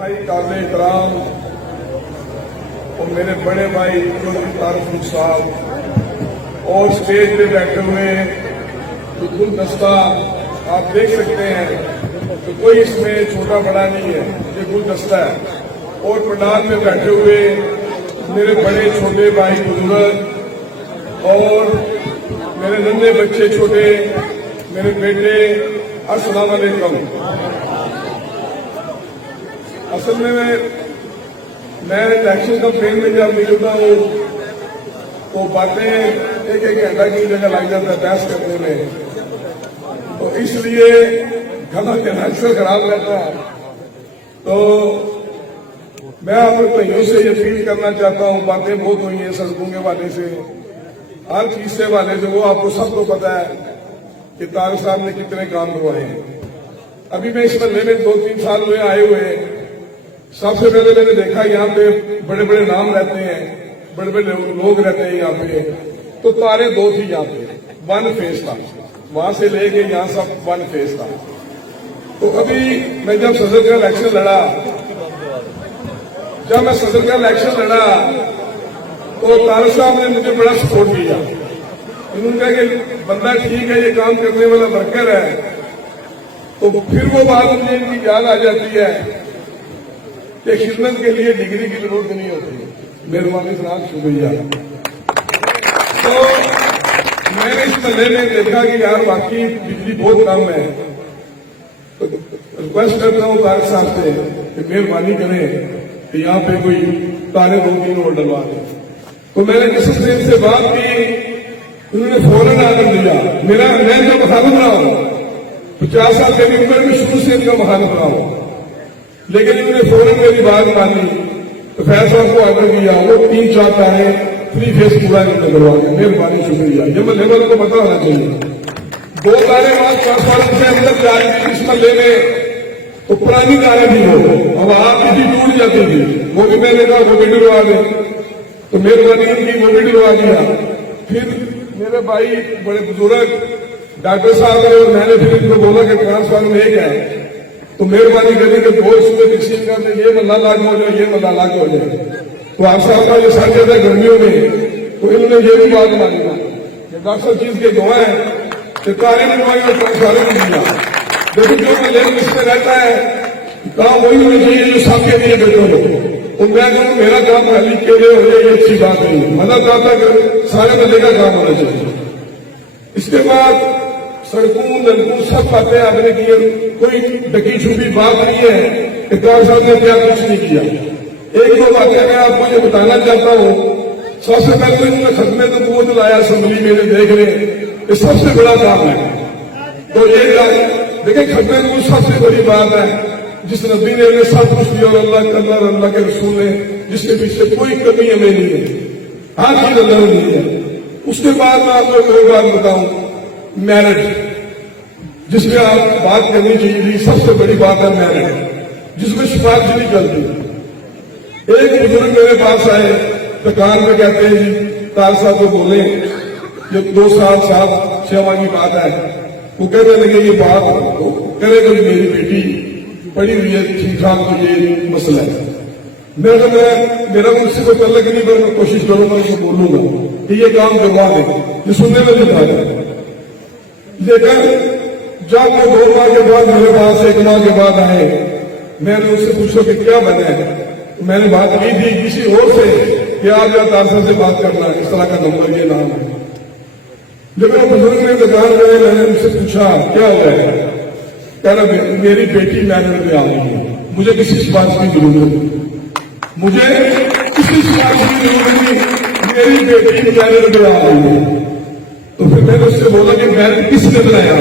भाई काबिल एहतराम और मेरे बड़े भाई चौधरी तारफुल साहब और स्टेज पे बैठे हुए जो गुलदस्ता आप देख सकते हैं तो कोई इसमें छोटा बड़ा नहीं है, ये गुलदस्ता है। और पंडाल में बैठे हुए मेरे बड़े छोटे भाई बुजुर्ग और मेरे नन्हे बच्चे छोटे मेरे बेटे, अस्सलाम वालेकुम। असल में मैं इलेक्शन कैंपेन में जब निकलता हूँ वो बातें एक एक घंटा की जगह लग जाता है बहस करने में, तो इसलिए गला मेरा अक्सर खराब रहता है। तो मैं अपने भाइयों से ये फील करना चाहता हूँ, बातें बहुत हुई हैं सड़कों के हवाले से, हर चीज से हवाले से। वो आपको सबको पता है कि तारक साहब ने कितने काम करवाए हैं। अभी मैं इस महल्ले में 2-3 साल हुए आए हुए हैं। सबसे पहले मैंने देखा यहाँ पे बड़े बड़े नाम रहते हैं, बड़े बड़े लोग रहते हैं यहाँ पे। तो तारे दो थी यहाँ पे, वन फेस था, वहां से लेके यहाँ सब वन फेस था। तो अभी मैं जब सदर का इलेक्शन लड़ा तो तारक साहब ने मुझे बड़ा सपोर्ट किया। उन्होंने कहा कि बंदा ठीक है, ये काम करने वाला वर्कर है। तो फिर वो बात मुझे इनकी याद आ जाती है कि खिदमत के लिए डिग्री की जरूरत नहीं होती। मेहरबानी जनाब, शुक्रिया। तो मैंने इस महल्ले में देखा कि यार वाकई बिजली बहुत कम है। तो रिक्वेस्ट करता हूँ तारक साहब से कि मेहरबानी करें कि यहाँ पे कोई तारे 2-3 और डलवा दें। तो मैंने किसी से बात की, उन्होंने फौरन आकर दिया। मैं जो मुखालिफ रहा हूँ 50 साल मेरी उम्र में शुरू से इनका मुखालिफ रहा हूँ, लेकिन इन्होंने फौरन मेरी बात मानी। तो फैसला को ऑर्डर किया, वो 3-4 तारे 3 फेस पूरा करवा के। मेहरबानी, शुक्रिया। ये लेवल को पता होना चाहिए। 2 तारे बाद ट्रांसफार्मर से अंदर जा रही इस महल्ले में, तो पुरानी तारे भी हो, अब आप बिजली टूट जाती थी, वो भी मैंने कहा वो भी डलवा दें। तो मेहरबानी की वो भी डलवा दिया। फिर मेरे भाई बड़े बुजुर्ग डॉक्टर साहब ने और मैंने फिर इनको बोला कि ट्रांसफार्मर एक है, तो मेहरबानी करें कि 2 इसमें तकसीम कर दें, ये मल्ला लागू हो जाए, ये मल्ला लागू हो जाए। तो आप साहब का जो सर जाता है गर्मियों में, तो इन्होंने ये भी बात मानी था कि डॉक्टर चीज के दुआ है कि तारे बनवाई और ट्रांसफार्मर नहीं दिया। लेकिन जो लेकिन इसमें रहता है काम वही होनी चाहिए जो सबके लिए बेटो हो। तो मैं कहूँ मेरा काम खाली के लिए हो जाए, ये अच्छी बात नहीं। मदद आता है सारे मल्ले का काम होना चाहिए। इसके बाद सड़कों नलकों सब बातें आपने की, कोई ढकी छुपी बात नहीं है कि डॉक्टर साहब ने क्या कुछ नहीं किया। 1-2 बातें मैं आपको ये बताना चाहता हूँ। सबसे पहले तो इन्होंने खत्मे तो वो लाया असेंबली में, देख रहे ये सबसे बड़ा काम है। तो ये देखिए खत्मे तो सबसे बड़ी बात है जिस नबी ने हमें सब कुछ दिया और अल्लाह के अंदर अल्लाह के रसूल ने, जिसके पीछे कोई कमी हमें नहीं है, हर चीज अल्लाह नहीं है। उसके बाद मैं आपको एक बात बताऊं, मैरिज जिसमें आप बात करनी चाहिए, सबसे बड़ी बात है मैरिज, जिसमें सिफारिश नहीं चलती। एक बुजुर्ग मेरे पास आए दुकान में, कहते हैं जी तार साहब को बोले ये 2 साल साहब सेवा की बात है। वो कहने लगे ये बात करे तो मेरी बेटी पढ़ी हुई है ठीक ठाक, तो ये मसला है। मेरा मुझसे कोई तल्लक नहीं, पर मैं कोशिश करूंगा उसको बोलूंगा कि ये काम करवा दे, ये सुनने में नहीं था। लेकिन जब वो 2 माह के बाद मेरे पास 1 माह के बाद आए, मैंने उससे पूछा कि क्या बने है। तो मैंने बात की थी किसी और से कि आप या तारसा से बात करना, इस तरह का नंबर ये नाम है। जब मेरे बुजुर्ग ने दुकान में, मैंने उनसे पूछा क्या हो गया है। कह रहा मेरी बेटी मैरिड में आ गई है, मुझे किसी सिफारिश की जरूरत नहीं, मुझे किसी सिफारिश की जरूरत नहीं, मेरी बेटी मैरिड में आ गई है। तो फिर मैंने उससे बोला कि मैरिड किसने बनाया,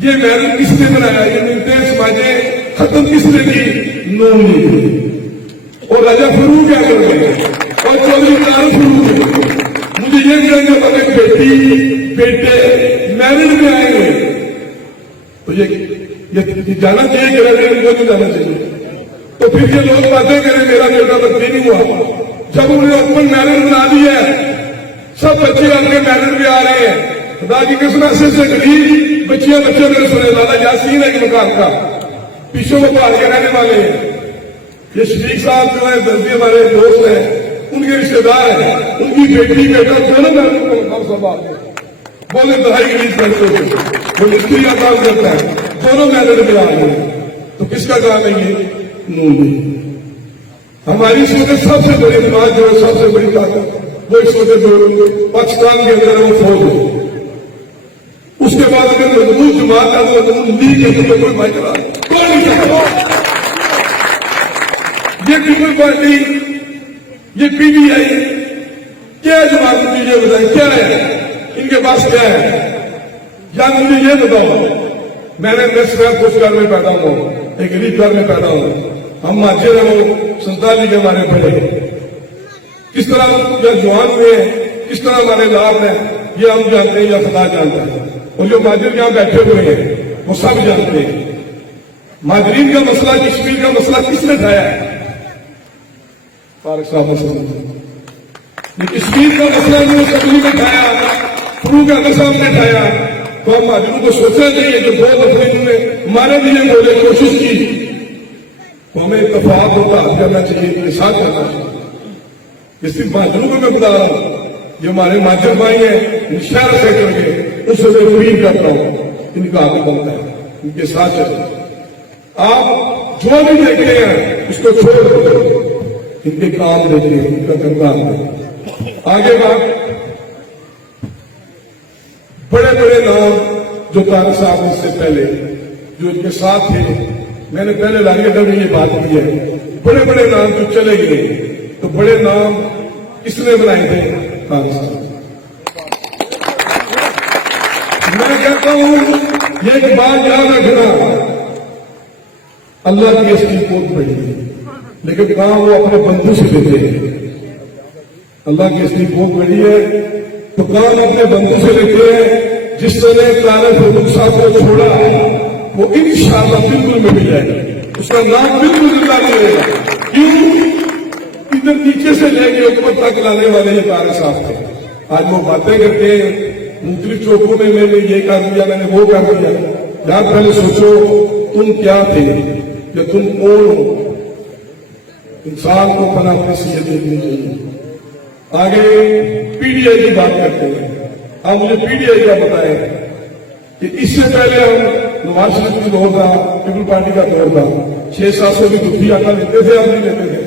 ये मैरिड किसने बनाया, ये मिलते समाजें खत्म किसने की, नून ने और राजा फरूक क्या कर गए और चौधरी तारक फरूक। मुझे ये कहेंगे अगर बेटी बेटे मैरिड में आएंगे तो ये जाना चाहिए कि इनको नहीं जाना चाहिए। तो फिर ये लोग बातें करें मेरा बेटा बच्चे नहीं हुआ, जब उन्होंने ओपन मैरिज बना दी है, सब बच्चे अपने मैरिज में आ रहे हैं। खुदा की कसम ऐसे गरीब बच्चे मेरे सुने, लाला यासीन है कि मकान का पीछे वो पहाड़ के रहने वाले हैं। یہ شفیق صاحب جو ہے درزی ہمارے دوست ہیں، ان کے رشتے دار ہیں، ان کی بیٹی بیٹا دونوں میں سنبھالتے ہیں، بولے دہائی گریز کرتے ہیں، وہ مستری کا کام کرتا ہے، دونوں محنت میں آ گئے، تو کس کا کام ہے یہ؟ نون۔ ہماری اس وقت سب سے بڑی جماعت جو ہے، سب سے بڑی طاقت وہ اس وقت جو پاکستان کے اندر وہ فوج ہے۔ اس کے بعد اگر مضبوط جماعت کا مضمون لیگ ہے تو کوئی ماجرا کوئی نہیں سکتا۔ یہ پیپل پارٹی، یہ پی ٹی آئی کیا جماعت؟ مجھے یہ بتائیں کیا ہے ان کے پاس، کیا ہے؟ یا مجھے یہ بتاؤ، میں نے کچھ گھر میں پیدا ہوں، ایک غریب گھر میں پیدا ہوں، ہم ماجر ہیں، وہ سنتالی کے ہمارے بڑے، کس طرح جب جوان ہوئے ہیں، کس طرح ہمارے لاب ہیں، یہ ہم جانتے ہیں یا خدا جانتا ہے، اور جو ماجر یہاں بیٹھے ہوئے ہیں وہ سب جانتے ہیں۔ ماجرین کا مسئلہ، کشمیر کا مسئلہ کس نے اٹھایا ہے؟ فاروق صاحب نے یہ کشمیر کا مسئلہ جو اسمبلی میں اٹھایا، فروغ احمد صاحب نے اٹھایا، تو ہم ماجروں کو سوچنا چاہیے جو دو دفعے انہوں نے ہمارے لیے بولے کوشش کی، تو ہمیں اتفاق ہوتا حل کرنا چاہیے، اتحاد کرنا چاہیے۔ یہ صرف ماجروں کو میں بتا رہا ہوں، جو ہمارے ماجر بھائی ہیں شہر سے کر کے اس سے میں اپیل کرتا ہوں، ان کا آگے بنتا ہے، ان کے ساتھ چلیں۔ آپ جو بھی دیکھتے ہیں اس کو چھوڑ دو، ان کے کام دیکھیں، ان کا کردار آگے بات۔ بڑے بڑے نام جو طارق صاحب اس سے پہلے جو ان کے ساتھ تھے، میں نے پہلے لاگے میں یہ بات کی ہے، بڑے بڑے نام جو چلے گئے، تو بڑے نام کس نے بنائے تھے؟ طارق صاحب۔ میں کہتا ہوں یہ ایک بات یاد رکھنا، اللہ کی اصلی بہت بڑی ہے، لیکن کام وہ اپنے بندوں سے لیتے ہیں۔ اللہ کی اصلی بہت بڑی ہے تو کام اپنے بندوں سے لیتے ہیں۔ جس طرح طارق فروغ صاحب کو چھوڑا وہ انشاءاللہ بالکل مل جائے گا، اس کا نام بالکل زندہ نہیں رہے گا۔ کیوں؟ ادھر نیچے سے لے کے اوپر تک لانے والے یہ طارق صاحب تھے۔ آج وہ باتیں کرتے ہیں مختلف چوکوں میں، میں نے یہ کر دیا، میں نے وہ کر دیا۔ یار پہلے سوچو تم کیا تھے یا تم کون ہو؟ انسان کو اپنا اپنی صحت دیکھنی چاہیے۔ آگے پی ڈی آئی کی بات کرتے ہیں، آپ مجھے پی ڈی آئی کا بتائیں کہ اس سے پہلے ہم نواز شریف کی دور تھا، پیپل پارٹی کا دور تھا، 600-700 کی دکھی آٹا لیتے تھے، آپ نہیں لیتے تھے؟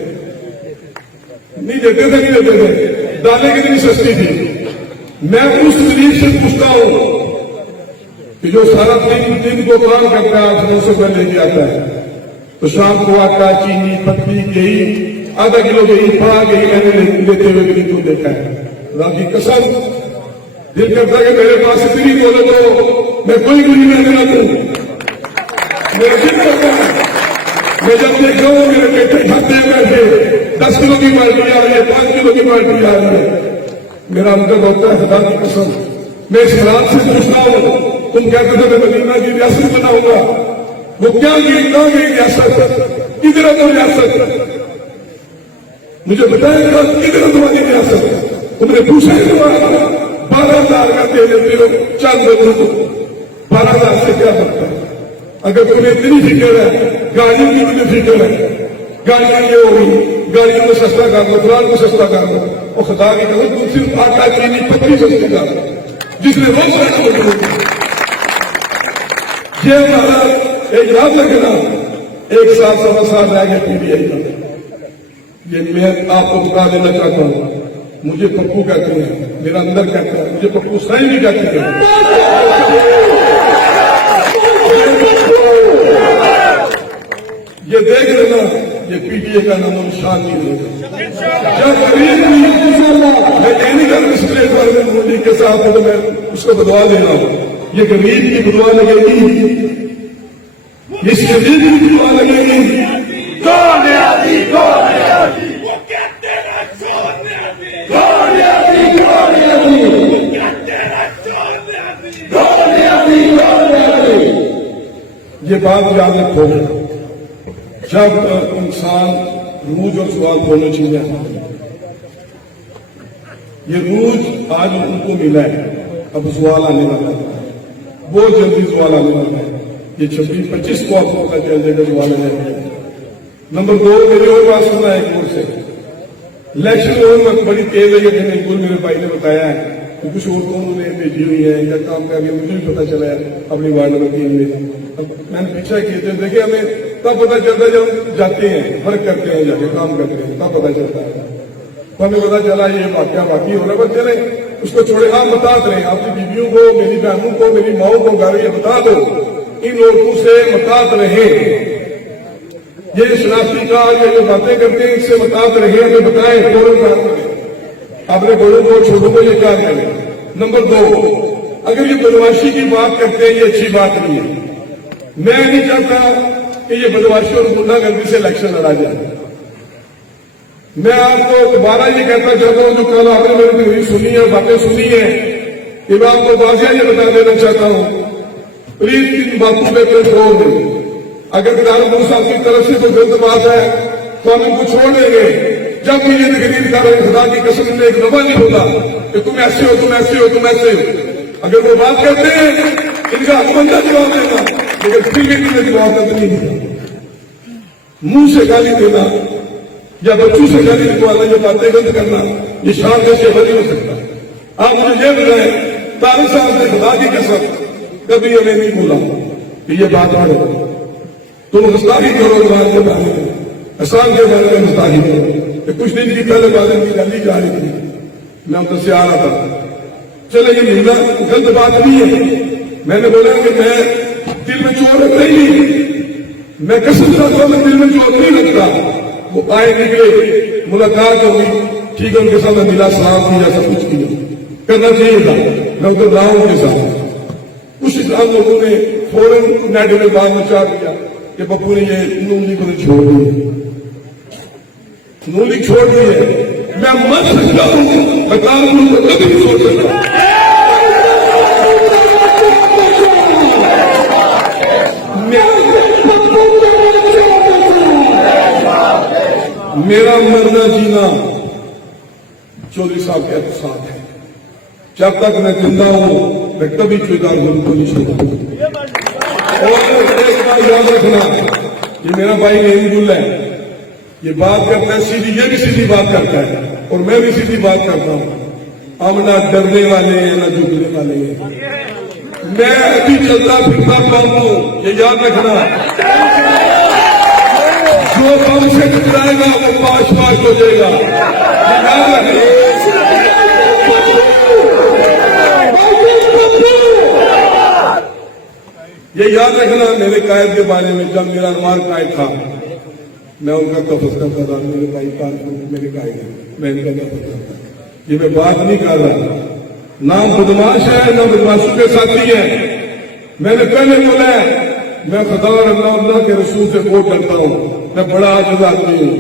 نہیں دیتے تھے، دالیں کتنی سستی تھی۔ میں اس غریب سے پوچھتا ہوں کہ جو سارا دن کو کام کرتا ہے 800 روپے لے کے آتا ہے، تو شام کو آٹا، چینی، پتی گئی، آدھا کلو گئی، پڑا گئی، میں نے لیتے ہوئے غریب کو دیکھا ہے۔ رب کی قسم دل کرتا ہے کہ میرے پاس اتنی بولے تو میں کوئی غریب نہ دوں۔ میرا دل کرتا ہے میں جب دیکھا ہوں میرے بیٹے کھاتے ہیں بیٹھے 10 کلو کی بالٹی آ رہی ہے، 5 کلو کی بالٹی آ رہی ہے، میرا اندر ہوتا ہے خدا کی قسم۔ میں اس رات سے پوچھتا ہوں، تم کہتے تھے میں مدینہ کی ریاست بناؤں گا، وہ کیا گئی، کہاں گئی ریاست؟ کدھر ہے وہ ریاست؟ مجھے بتائیں گا کدھر ہے تمہاری ریاست؟ تم نے پوچھا ہے تمہارا 12,000 کا دے دیتے ہو چند لوگوں کو، 12,000 سے کیا بنتا ہے؟ اگر تمہیں اتنی فکر ہے، گاڑیوں کی مجھے فکر ہے، گاڑیاں یہ ہوگی، گاڑیوں کو سستا کر دو، فلان کو سستا کر دو، اور خدا کی قسم تم صرف آٹا چینی پتی سستی کر دو، جس نے وہ سڑک ہوگی۔ یہ ہمارا ایک یاد رکھنا، 1 سال 1.25 سال رہ گئے پی ڈی آئی کا۔ یہ میں آپ کو بتا دینا چاہتا ہوں، مجھے پپو کہتے ہیں، میرا اندر کہتا ہے، مجھے پپو سائی بھی کہتے ہیں۔ یہ دیکھ لینا، یہ پی ٹی اے کا نام نشان نہیں ہوگا۔ جب غریب میں یہ نہیں کر ڈسپلے کر مودی کے ساتھ تو میں اس کو بدوا دے رہا ہوں، یہ غریب کی بدوا لگے گی، اس غریب کی بدوا لگے گی۔ یہ بات یاد رکھو، جب انسان روج اور سوال دونوں چیزیں ہیں، یہ روج آج ان کو ملا ہے، اب سوال آنے والا ہے، بہت جلدی سوال آنے والا ہے۔ یہ 26-25 کو آپ کو پتہ چل جائے گا سوال آنے والا ہے۔ नंबर 2, मेरी और बात सुना है एक ओर से, इलेक्शन में बड़ी तेज है, ये बिल्कुल मेरे भाई ने बताया है कि कुछ औरतों उन्होंने भेजी हुई है या काम का भी मुझे भी पता चला है अपनी वार्ड नंबर 3 में। अब मैंने पीछा किए थे, देखिए हमें तब पता चलता है जब हम जाते हैं, वर्क करते हैं, जाके काम करते हैं, तब पता चलता है। तो हमें पता चला ये वाक्य बाकी हो रहा है, बस चले उसको छोड़े। आप बता दें आपकी बीवियों को, मेरी बहनों को, मेरी माओ को घर ये बता दो, इन औरतों से मतात रहे, ये शनाख्ती का ये जो बातें करते हैं इससे मतात रहे, हमें बताएं फौरन काम करें, अपने बड़ों को छोटों को ये क्या करें। नंबर 2, अगर ये बदमाशी की बात करते हैं ये अच्छी बात नहीं है। मैं नहीं चाहता कि ये बदमाशी और गुंडागर्दी से इलेक्शन लड़ा जाए। मैं आपको दोबारा ये कहता चाहता हूं, जो कल आपने मेरी सुनी है, बातें सुनी है, कि मैं आपको वाजिया ये बता देना चाहता हूं, प्लीज इन बातों पे कंट्रोल दें। अगर प्रधानमंत्री साहब की तरफ से कोई गलत बात है तो हम इनको छोड़ देंगे। जब भी ये तकरीर कर रहे खुदा की कसम ने एक दफा नहीं बोला कि तुम ऐसे हो, तुम ऐसे हो, तुम ऐसे हो। अगर वो बात करते हैं इनका बंदा जवाब देगा, लेकिन फिर भी इन्हें जवाब नहीं देगा। मुंह से गाली देना या बच्चों से गाली दिलवाना, ये बातें गलत करना, ये शान से बदल हो सकता। आप मुझे ये बताएं, तारिक साहब ने खुदा की कसम कभी हमें नहीं बोला कि ये बात आ रही, तुम गुस्ताखी करो कुरान के बारे में, आसान के बारे में गुस्ताखी करो। कुछ दिन की पहले बात की गाली जा रही थी, मैं उधर से आ रहा था, चले ये मिलना गलत बात नहीं है। मैंने बोला कि मैं दिल में चोर रखता ही नहीं, मैं कसम खाता हूं मैं दिल में चोर नहीं रखता। वो आए निकले, मुलाकात होगी, ठीक है, उनके साथ मिला, सलाम किया, सब कुछ किया, करना चाहिए था। मैं उधर रहा हूं उनके साथ। कुछ इस्लाम लोगों ने फौरन नेट में बात मचा दिया कि पप्पू ने ये नून लीग को छोड़ दी, नून लीग छोड़ दी है। मैं मर सकता हूं, बता दूं तो कभी नहीं छोड़ सकता। मेरा मरना जीना चौधरी साहब के साथ है। जब तक मैं जिंदा हूं मैं कभी चौधार को नहीं छोड़ूंगा। और एक बात याद रखना, ये मेरा भाई नेमगुल है, ये बात करता है सीधी, ये भी सीधी बात करता है और मैं भी सीधी बात करता हूं। हम ना डरने वाले हैं ना झुकने वाले हैं। मैं अभी चलता फिरता कौन हूं, ये याद रखना। जो कौन से टकराएगा वो पाश पाश हो जाएगा, ये याद रखना। ये याद रखना। मेरे कायद के बारे में, जब मेरा अनुमान कायद था, मैं उनका तफस करता था, मेरे भाई का मेरे कायद है, मैं इनका तफस करता। ये मैं बात नहीं कर रहा, नाम बदमाश है ना बदमाशों के साथी है। मैंने पहले बोला है, मैं खुदा और अल्लाह के रसूल से बहुत डरता हूं, मैं बड़ा आजिज़ आदमी हूं।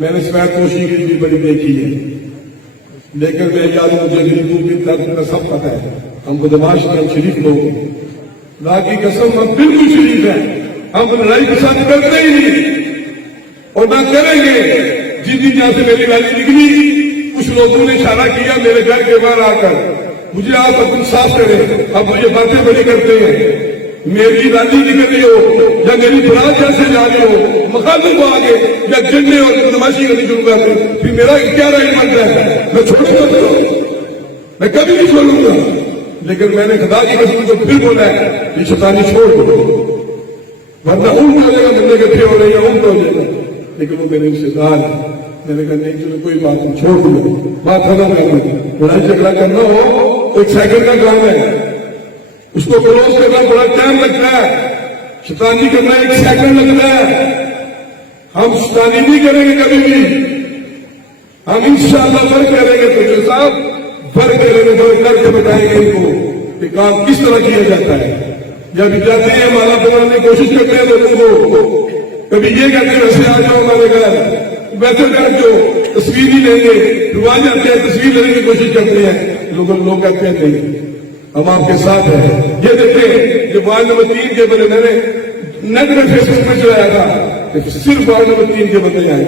मैंने सफेद पोशी की भी बड़ी देखी है, लेकिन मैं याद मुझे गरीबों की दर्द में सब पता है। हम बदमाश का शरीफ लोग हैं, खुदा की कसम हम बिल्कुल शरीफ हैं। हम लड़ाई पसंद करते ही नहीं और ना करेंगे। जिस जहां से मेरी गाली निकली, कुछ लोगों ने इशारा किया मेरे घर के बाहर आकर, मुझे आप अपन साफ करें, अब ये बातें बड़ी करते हैं। मेरी गाली निकल रही हो या मेरी बरात जैसे जा रही हो, मखानों को आगे या झंडे और बदमाशी करनी शुरू कर दो, फिर मेरा क्या राइट बनता है? मैं छोड़ूंगा, मैं कभी नहीं छोड़ूंगा। लेकिन मैंने खुदा की कसम को फिर बोला है कि शैतानी छोड़ दो, वरना उल्टा हो जाएगा, बंदे इकट्ठे हो रहे हैं, उल्टा हो जाएगा। लेकिन वो मेरे रिश्तेदार है, मैंने कहा नहीं चलो कोई बात नहीं, छोड़ दो, बात खत्म कर दो। लड़ाई झगड़ा करना हो तो एक सेकंड का काम है, उसको क्लोज करना बड़ा टाइम लगता है, शैतानी करना एक सेकंड लगता है। हम शैतानी नहीं करेंगे कभी भी, हम इंशाअल्लाह वर्क करेंगे। तो जो साहब वर्क करेंगे, वर्क करके बताएंगे इनको कि काम किस तरह किया जाता है। जब जाते हैं माला बनाने की कोशिश करते हैं लोगों को, कभी ये कहते हैं वैसे आ जाओ हमारे घर, वैसे बैठ जो तस्वीर ही लेंगे, फिर वहां जाते हैं तस्वीर लेने की कोशिश करते हैं, लोग कहते हैं नहीं हम आपके साथ हैं। ये देखें जो वार्ड नंबर 3 के बने, मैंने नेट में फेसबुक में चलाया था कि सिर्फ वार्ड नंबर 3 के बंदे आए,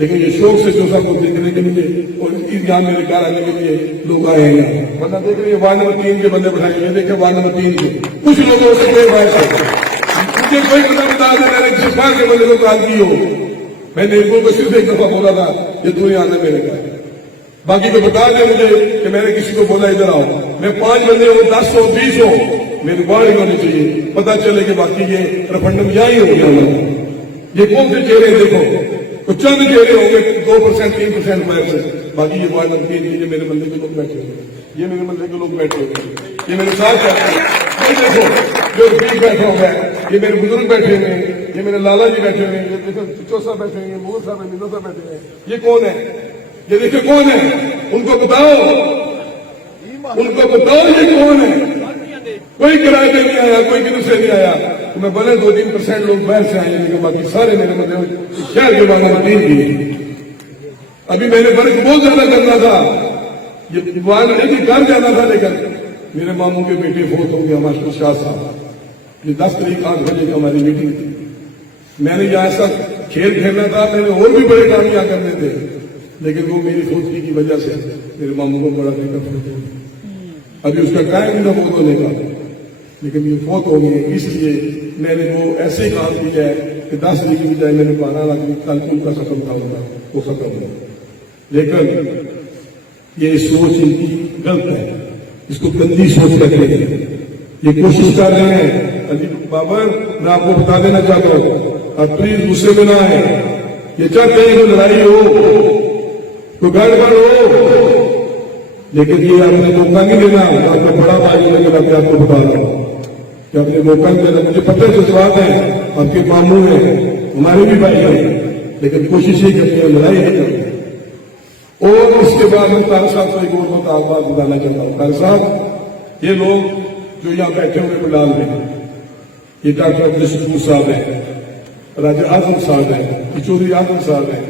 लेकिन ये शौक से जो सबको देखने के लिए और इस यहाँ मेरे घर आने के लिए लोग आए हैं। वरना देख रहे वार्ड नंबर 3 के बंदे बढ़ाए, ये देखे वार्ड नंबर 3 के कुछ लोगों से कोई बात है, मुझे कोई बता दे मैंने किसी बार के बंदे को कॉल की हो, मैंने इनको को सिर्फ एक दफा बोला था कि तू ही आना मेरे घर, बाकी को बता दे मुझे कि मैंने किसी को बोला इधर आओ। मैं 5 बंदे हो, 10 हो, 20 हो, मेरी बाढ़ होनी चाहिए, पता चले कि बाकी ये रेफरेंडम यहाँ ही हो गया हमारा। ये कौन से चेहरे हैं देखो, तो चंद चेहरे होंगे 2% 3% बाहर से, बाकी ये वार्ड नंबर 3 ये मेरे मल्ले के लोग बैठे हुए, ये मेरे मल्ले के लोग बैठे हुए, ये मेरे साथ बैठे हैं। ये देखो जो ठीक बैठा हुआ है, ये मेरे बुजुर्ग बैठे हुए हैं, ये मेरे लाला जी बैठे हुए हैं, ये देखो चिचो साहब बैठे हैं, मोहन साहब मिनो साहब बैठे हैं। ये कौन है? ये देखिए कौन है, उनको बताओ, उनको बताओ ये कौन है। कोई किराए पे नहीं आया, कोई किसी से नहीं आया, तो मैं बोले 2-3% लोग बाहर से आए, लेकिन बाकी सारे मेरे मतलब शहर के बाद में 3 दिए। अभी मैंने फर्क बहुत ज्यादा करना था, ये वाल नहीं कर जाना था, लेकिन मेरे मामू के बेटे फोत हो गया मास्टर शाह साहब, ये 10 तारीख 8 बजे की हमारी मीटिंग थी। मैंने यहाँ ऐसा खेल खेलना था, मैंने और भी बड़े काम यहाँ करने थे, लेकिन वो मेरी फोटकी की वजह से मेरे मामू को बड़ा दिक्कत हो गई। अभी उसका टाइम नहीं था फोत होने का, लेकिन ये फोत हो गए, इसलिए मैंने वो ऐसे काम किया है कि 10 तारीख की बजाय मैंने 12 लाख कल उनका खत्म था वो खत्म हो। लेकिन ये सोच इनकी गलत है, इसको गंदी सोच कहते हैं। ये कोशिश कर रहे हैं। अली बाबर, मैं आपको बता देना चाहता हूँ, अब प्लीज गुस्से में ना है, ये चाहते हैं कि लड़ाई हो, तो गड़बड़ हो, लेकिन ये आपने मौका नहीं देना। आपका बड़ा भाई होने के बाद आपको बता रहा हूँ कि आपने मौका नहीं देना। मुझे पता है जज्बात है, आपके मामू है, हमारे भी भाई हैं, लेकिन कोशिश ही करते हैं, लड़ाई नहीं करते। और इसके बाद मैं तार साहब से एक और बात बताना चाहता हूँ। तार साहब, ये लोग जो यहाँ बैठे हुए बिलाल में, ये डॉक्टर अब्दुल शकूर साहब है, राजा आजम साहब है, किशोरी आजम साहब है,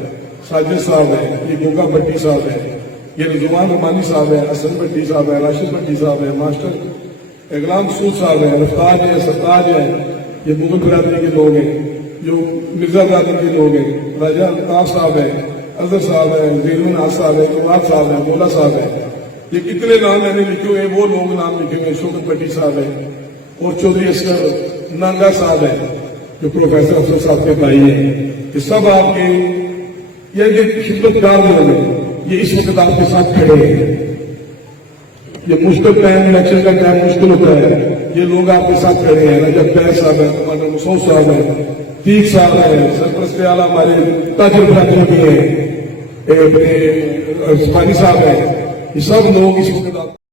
साजिद साहब है, ये गोगा भट्टी साहब है, ये रिजवान रमानी साहब है, हसन भट्टी साहब है, राशिद भट्टी साहब है, मास्टर इकराम सूद साहब है, रफ्ताज है, सरताज है, ये मुगल बिरादरी के लोग हैं, जो मिर्जा बिरादरी के लोग हैं, राजा अल्ताफ साहब है, अजहर साहब है, जीरुन नाज साहब है, जवाद साहब है, मौला साहब है। ये कितने नाम मैंने लिखे हुए, वो लोग नाम लिखे हुए, शोकत भट्टी साहब है, और चौधरी असगर नांगा साहब है, जो प्रोफेसर अफसर साहब के भाई है। ये सब आपके ये खिदमतगार लोग हैं, ये इस वक्त आपके साथ खड़े हैं। ये मुश्किल टाइम, इलेक्शन का टाइम मुश्किल होता है, ये लोग आपके साथ खड़े हैं। रजब तैयब साहब है, कमांडर मुसौद साहब है, तीक साहब है, सरपरस्त आला हमारे ताजिर बरादरी के हैं, उस्मानी साहब है, ये सब लोग इस वक्त